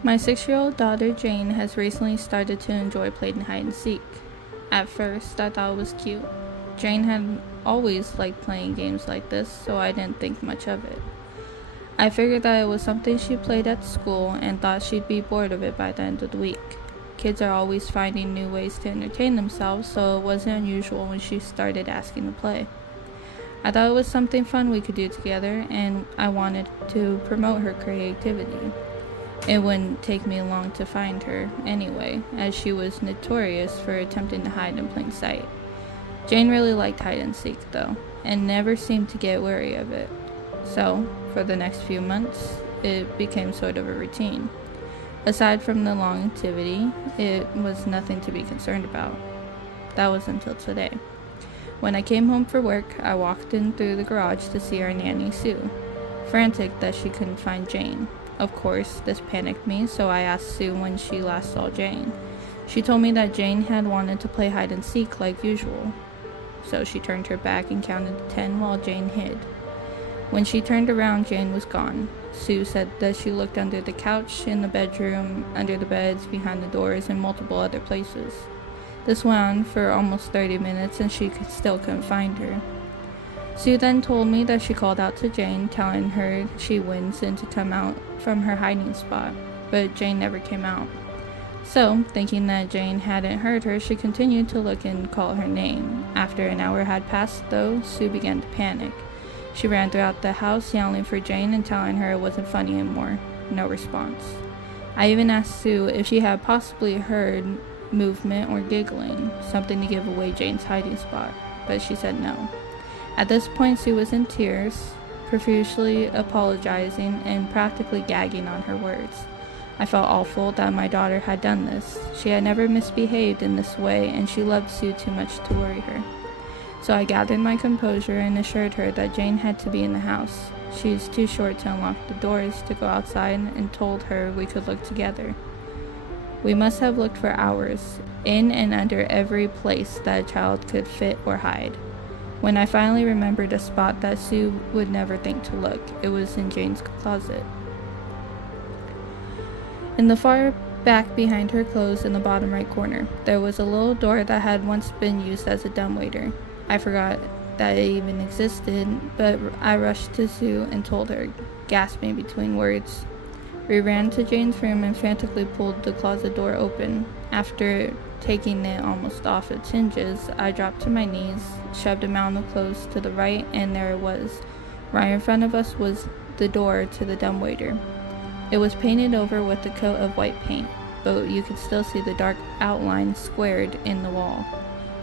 My 6-year-old daughter Jane has recently started to enjoy playing hide and seek. At first, I thought it was cute. Jane had always liked playing games like this, so I didn't think much of it. I figured that it was something she played at school and thought she'd be bored of it by the end of the week. Kids are always finding new ways to entertain themselves, so it wasn't unusual when she started asking to play. I thought it was something fun we could do together, and I wanted to promote her creativity. It wouldn't take me long to find her, anyway, as she was notorious for attempting to hide in plain sight. Jane really liked hide and seek, though, and never seemed to get weary of it. So, for the next few months, it became sort of a routine. Aside from the long activity, it was nothing to be concerned about. That was until today. When I came home for work, I walked in through the garage to see our nanny Sue, frantic that she couldn't find Jane. Of course, this panicked me, so I asked Sue when she last saw Jane. She told me that Jane had wanted to play hide and seek like usual. So she turned her back and counted to 10 while Jane hid. When she turned around, Jane was gone. Sue said that she looked under the couch, in the bedroom, under the beds, behind the doors, and multiple other places. This went on for almost 30 minutes and she still couldn't find her. Sue then told me that she called out to Jane, telling her she wins and to come out from her hiding spot, but Jane never came out. So, thinking that Jane hadn't heard her, she continued to look and call her name. After an hour had passed, though, Sue began to panic. She ran throughout the house, yelling for Jane and telling her it wasn't funny anymore. No response. I even asked Sue if she had possibly heard movement or giggling, something to give away Jane's hiding spot, but she said no. At this point, Sue was in tears, profusely apologizing and practically gagging on her words. I felt awful that my daughter had done this. She had never misbehaved in this way, and she loved Sue too much to worry her. So I gathered my composure and assured her that Jane had to be in the house. She was too short to unlock the doors to go outside, and told her we could look together. We must have looked for hours, in and under every place that a child could fit or hide. When I finally remembered a spot that Sue would never think to look, it was in Jane's closet. In the far back behind her clothes in the bottom right corner, there was a little door that had once been used as a dumbwaiter. I forgot that it even existed, but I rushed to Sue and told her, gasping between words. We ran to Jane's room and frantically pulled the closet door open. After taking it almost off its hinges, I dropped to my knees, shoved a mound of clothes to the right, and there it was. Right in front of us was the door to the dumbwaiter. It was painted over with a coat of white paint, but you could still see the dark outline squared in the wall.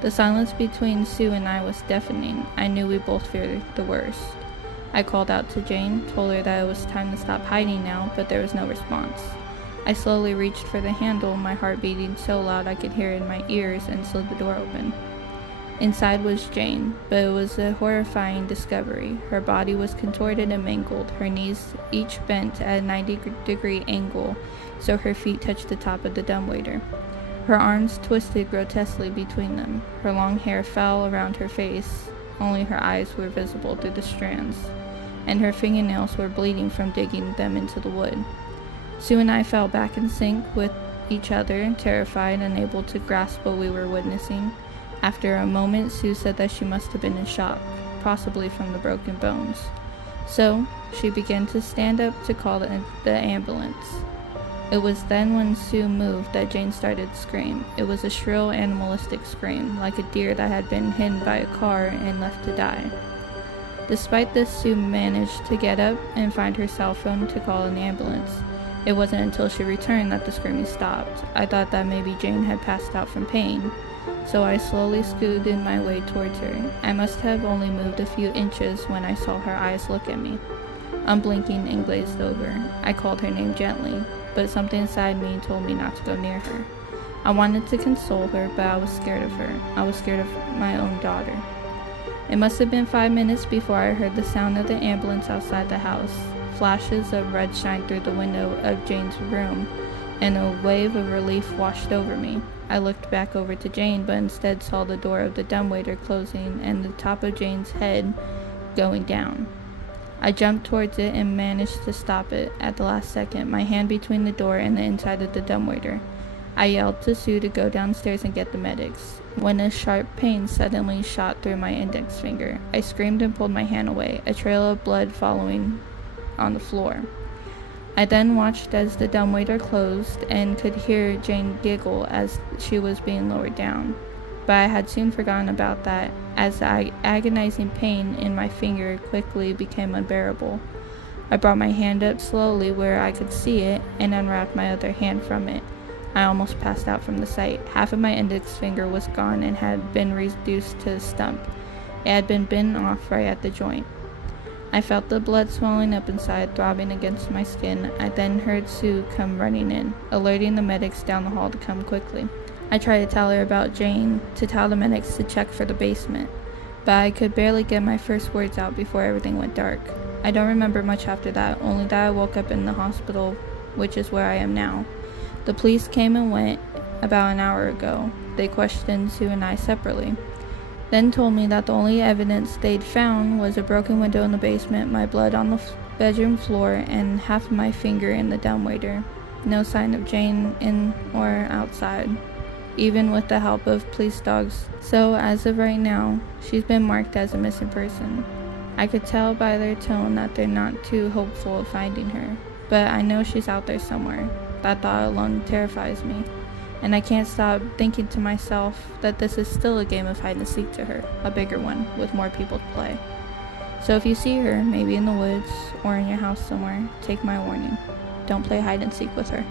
The silence between Sue and I was deafening. I knew we both feared the worst. I called out to Jane, told her that it was time to stop hiding now, but there was no response. I slowly reached for the handle, my heart beating so loud I could hear it in my ears, and slid the door open. Inside was Jane, but it was a horrifying discovery. Her body was contorted and mangled, her knees each bent at a 90-degree angle so her feet touched the top of the dumbwaiter. Her arms twisted grotesquely between them. Her long hair fell around her face. Only her eyes were visible through the strands, and her fingernails were bleeding from digging them into the wood. Sue and I fell back in sync with each other, terrified, unable to grasp what we were witnessing. After a moment, Sue said that she must have been in shock, possibly from the broken bones. So, she began to stand up to call the ambulance. It was then when Sue moved that Jane started to scream. It was a shrill, animalistic scream, like a deer that had been hit by a car and left to die. Despite this, Sue managed to get up and find her cell phone to call an ambulance. It wasn't until she returned that the screaming stopped. I thought that maybe Jane had passed out from pain, so I slowly scooted my way towards her. I must have only moved a few inches when I saw her eyes look at me, unblinking and glazed over. I called her name gently, but something inside me told me not to go near her. I wanted to console her, but I was scared of her. I was scared of my own daughter. It must have been 5 minutes before I heard the sound of the ambulance outside the house. Flashes of red shined through the window of Jane's room, and a wave of relief washed over me. I looked back over to Jane, but instead saw the door of the dumbwaiter closing and the top of Jane's head going down. I jumped towards it and managed to stop it at the last second, my hand between the door and the inside of the dumbwaiter. I yelled to Sue to go downstairs and get the medics, when a sharp pain suddenly shot through my index finger. I screamed and pulled my hand away, a trail of blood following on the floor. I then watched as the dumbwaiter closed and could hear Jane giggle as she was being lowered down. But I had soon forgotten about that, as the agonizing pain in my finger quickly became unbearable. I brought my hand up slowly where I could see it and unwrapped my other hand from it. I almost passed out from the sight. Half of my index finger was gone and had been reduced to a stump. It had been bitten off right at the joint. I felt the blood swelling up inside, throbbing against my skin. I then heard Sue come running in, alerting the medics down the hall to come quickly. I tried to tell her about Jane, to tell the medics to check for the basement, but I could barely get my first words out before everything went dark. I don't remember much after that, only that I woke up in the hospital, which is where I am now. The police came and went about an hour ago. They questioned Sue and I separately, then told me that the only evidence they'd found was a broken window in the basement, my blood on the bedroom floor, and half of my finger in the dumbwaiter. No sign of Jane in or outside, even with the help of police dogs. So as of right now, she's been marked as a missing person. I could tell by their tone that they're not too hopeful of finding her, but I know she's out there somewhere. That thought alone terrifies me, and I can't stop thinking to myself that this is still a game of hide and seek to her, a bigger one, with more people to play. So if you see her, maybe in the woods or in your house somewhere, take my warning. Don't play hide and seek with her.